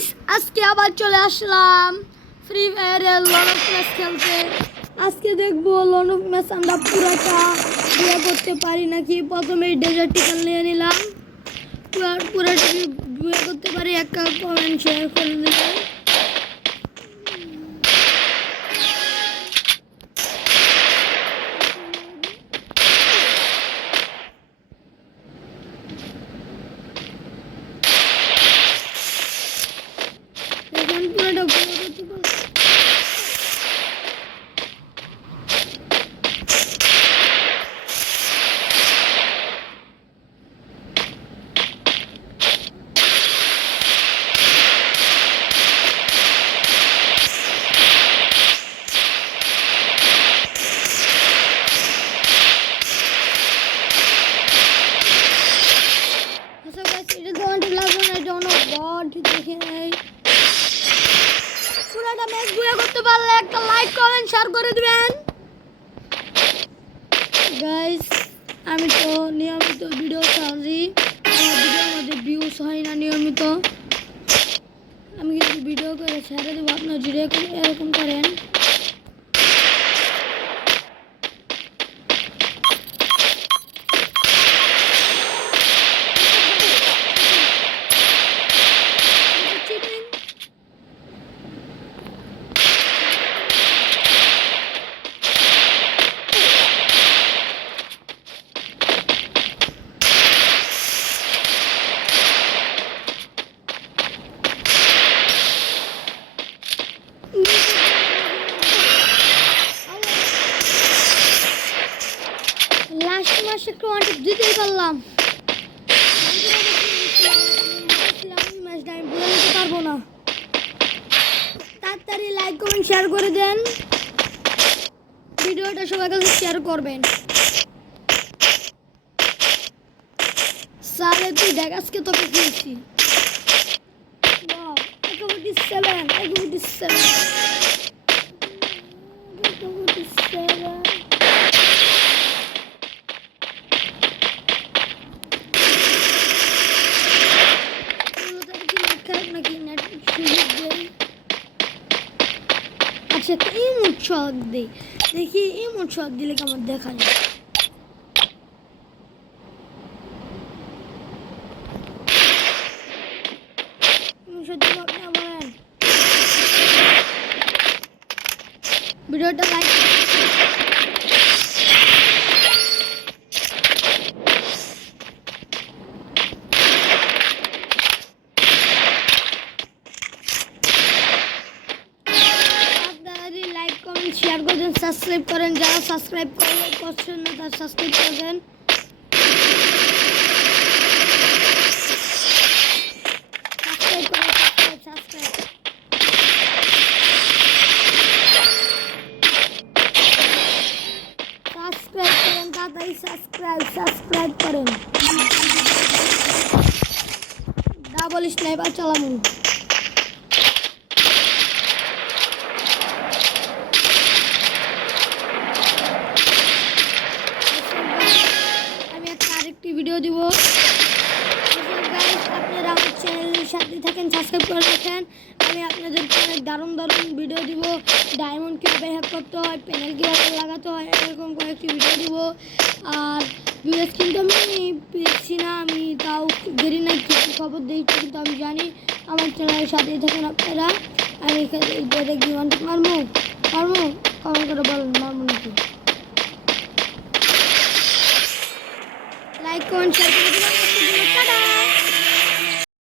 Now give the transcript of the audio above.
গাইস, আজকে আবার চলে আসলাম ফ্রি ফায়ারের লনক ম্যাচ খেলতে। আজকে দেখবো লনক ম্যাচ আমরা পুরোটা দিয়ে করতে পারি নাকি। প্রথমে ডেজার্ট টিকেল নিয়ে নিলাম, পুরোটা দিয়ে করতে পারি। একটা কমেন্ট শেয়ার করে দিলাম। এখন পুরোটা করতে পারি। পুরোটা ম্যাচ বুয়া করতে পারলে একটা লাইক কমেন্ট শেয়ার করে দিবেন গাইস। আমি তো নিয়মিত ভিডিও ছাড়ি, আমার ভিডিওর মধ্যে ভিউজ হয় না নিয়মিত। আমি কিন্তু ভিডিও করে ছেড়ে দেবো, আপনার যদি এরকম করেন। লাস্ট মাসে একটু অনেক দিতেই পারলাম, ম্যাচটা আমি বলে দিতে পারবো না। তাড়াতাড়ি লাইক কমেন্ট শেয়ার করে দেন, ভিডিওটা সবার কাছে শেয়ার করবেন। সালে তুই দেখ আজকে তোকে খেয়েছি। আচ্ছা, ইমোট শট দিই, দেখি ইমোট শট দিলে কেমন দেখা যায়। ভিডিওটা লাইক শেয়ার করবেন, সাবস্ক্রাইব করেন। যারা সাবস্ক্রাইব করছেন না তারা সাবস্ক্রাইব করবেন। সাবস্ক্রাইব করেন তাড়াতাড়ি, সাবস্ক্রাইব করেন। ডাবল স্নাইপার চালাবো। ভিডিও দিব, আপনারা আমার চ্যানেলের সাথে থাকেন, সাবস্ক্রাইব করে রাখেন। আমি আপনাদেরকে অনেক দারুণ ভিডিও দিব। ডায়মন্ড কীভাবে হ্যাক করতে হয়, প্যানেল কীভাবে লাগাতে হয়, এরকম কয়েকটি ভিডিও দিব। আর ভিউয়ার্স কিন্তু আমি পেয়েছি না, আমি তাও দেরি নাই কিছু খবর দিয়েছি, কিন্তু আমি জানি আমার চ্যানেলের সাথেই থাকেন আপনারা। আমি এখানে জীবনটা মারবো কমেন্ট করে বলেন মারবো নাকি। লাইক কমেন্ট শেয়ার করে দিবেন। টাটা।